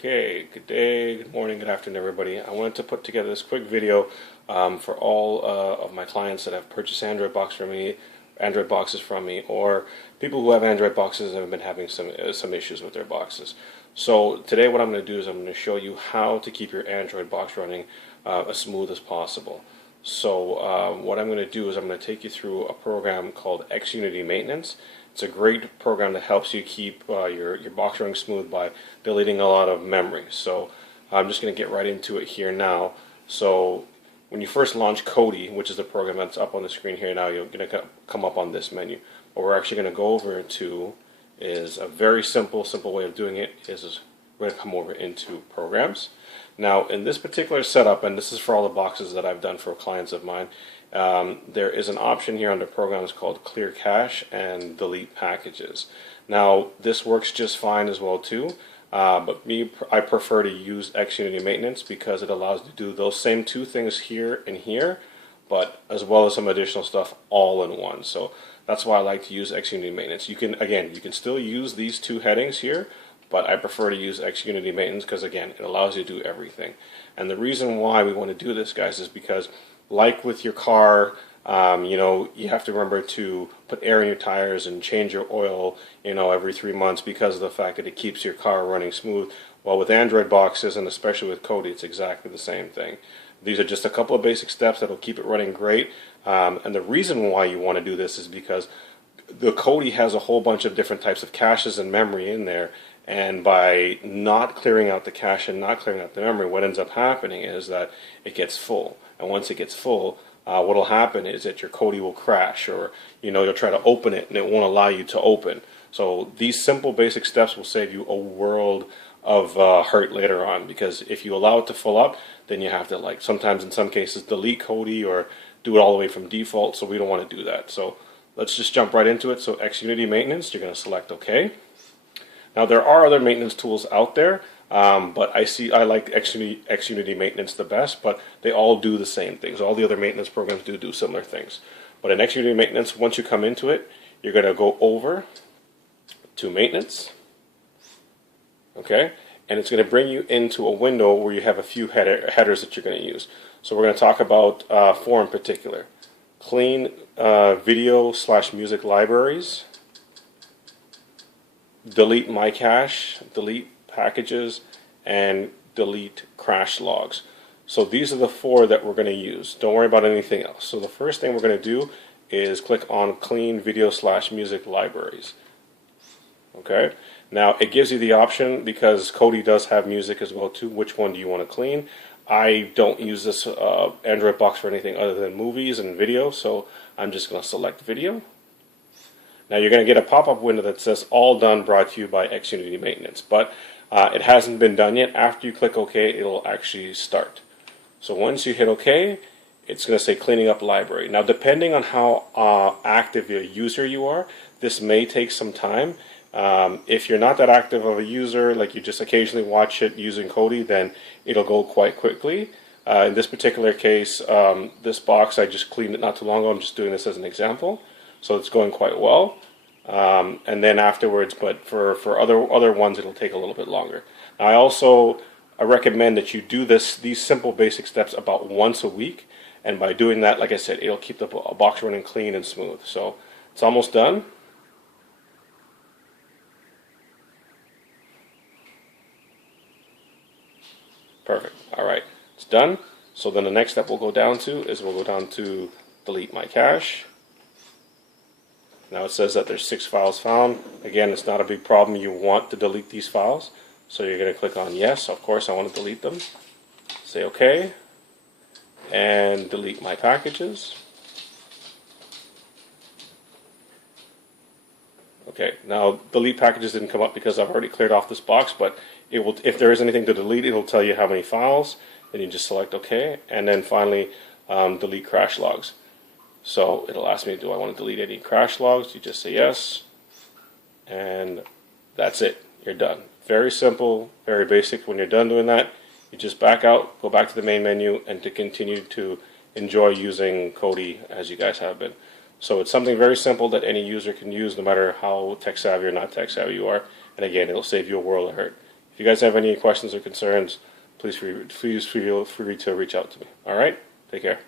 Okay, good day, good morning, good afternoon, everybody. I wanted to put together this quick video for all of my clients that have purchased Android boxes from me, or people who have Android boxes and have been having some issues with their boxes. So today, what I'm going to do is I'm going to show you how to keep your Android box running as smooth as possible. So what I'm going to do is I'm going to take you through a program called Xunity Maintenance. It's a great program that helps you keep your box running smooth by deleting a lot of memory. So I'm just going to get right into it here now. So when you first launch Kodi, which is the program that's up on the screen here now, you're going to come up on this menu. What we're actually going to go over to is a very simple way of doing it. We're going to come over into Programs. Now in this particular setup, and this is for all the boxes that I've done for clients of mine, there is an option here under Programs called Clear Cache and Delete Packages. Now this works just fine as well too, but I prefer to use Xunity Maintenance because it allows you to do those same two things here and here, but as well as some additional stuff all in one. So that's why I like to use Xunity Maintenance. You can still use these two headings here, but I prefer to use Xunity Maintenance because, again, it allows you to do everything. And the reason why we want to do this, guys, is because, like with your car, you have to remember to put air in your tires and change your oil, every 3 months because of the fact that it keeps your car running smooth. Well, with Android boxes, and especially with Kodi, it's exactly the same thing. These are just a couple of basic steps that will keep it running great. And the reason why you want to do this is because the Kodi has a whole bunch of different types of caches and memory in there. And by not clearing out the cache and not clearing out the memory, what ends up happening is that it gets full. And once it gets full, what will happen is that your Kodi will crash, or you'll try to open it and it won't allow you to open. So these simple basic steps will save you a world of hurt later on, because if you allow it to fill up, then you have to, sometimes in some cases, delete Kodi or do it all the way from default. So we don't want to do that. So let's just jump right into it. So Xunity Maintenance, you're going to select OK. Now there are other maintenance tools out there, but I like Xunity Maintenance the best, but they all do the same things. All the other maintenance programs do similar things. But in Xunity Maintenance, once you come into it, you're going to go over to Maintenance, okay? And it's going to bring you into a window where you have a few headers that you're going to use. So we're going to talk about 4 in particular. Clean video/music libraries, delete my cache, delete packages, and delete crash logs. So these are the 4 that we're going to use. Don't worry about anything else. So the first thing we're going to do is click on clean video/music libraries. Okay. Now it gives you the option, because Kodi does have music as well too. Which one do you want to clean? I don't use this Android box for anything other than movies and video, so I'm just going to select video. Now you're going to get a pop-up window that says all done, brought to you by Xunity Maintenance, but it hasn't been done yet. After you click OK, it'll actually start. So once you hit OK, it's going to say cleaning up library. Now depending on how active a user you are, this may take some time. If you're not that active of a user, like you just occasionally watch it using Kodi, then it'll go quite quickly. In this particular case, this box, I just cleaned it not too long ago. I'm just doing this as an example. So it's going quite well, and then afterwards, but for other ones, it'll take a little bit longer. Now I recommend that you do these simple basic steps about once a week, and by doing that, like I said, it'll keep the box running clean and smooth. So it's almost done. Perfect. All right, it's done. So then the next step we'll go down to delete my cache. Now it says that there's 6 files found. Again, it's not a big problem. You want to delete these files. So you're going to click on yes, of course I want to delete them. Say OK. And delete my packages. Okay, now delete packages didn't come up because I've already cleared off this box, but it will, if there is anything to delete, it'll tell you how many files. Then you just select OK. And then finally, delete crash logs. So it'll ask me, do I want to delete any crash logs? You just say yes, and that's it. You're done. Very simple, very basic. When you're done doing that, you just back out, go back to the main menu, and to continue to enjoy using Kodi as you guys have been. So it's something very simple that any user can use, no matter how tech savvy or not tech savvy you are. And again, it'll save you a world of hurt. If you guys have any questions or concerns, please feel free to reach out to me. All right? Take care.